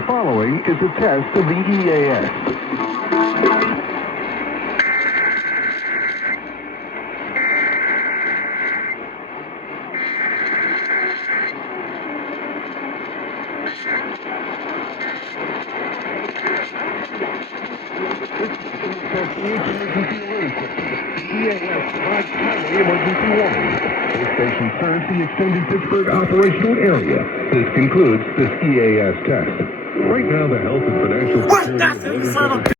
The following is a test of the EAS. Emergency warning. This station serves the extended Pittsburgh operational area. This concludes this EAS test. Right now, the health and financial security of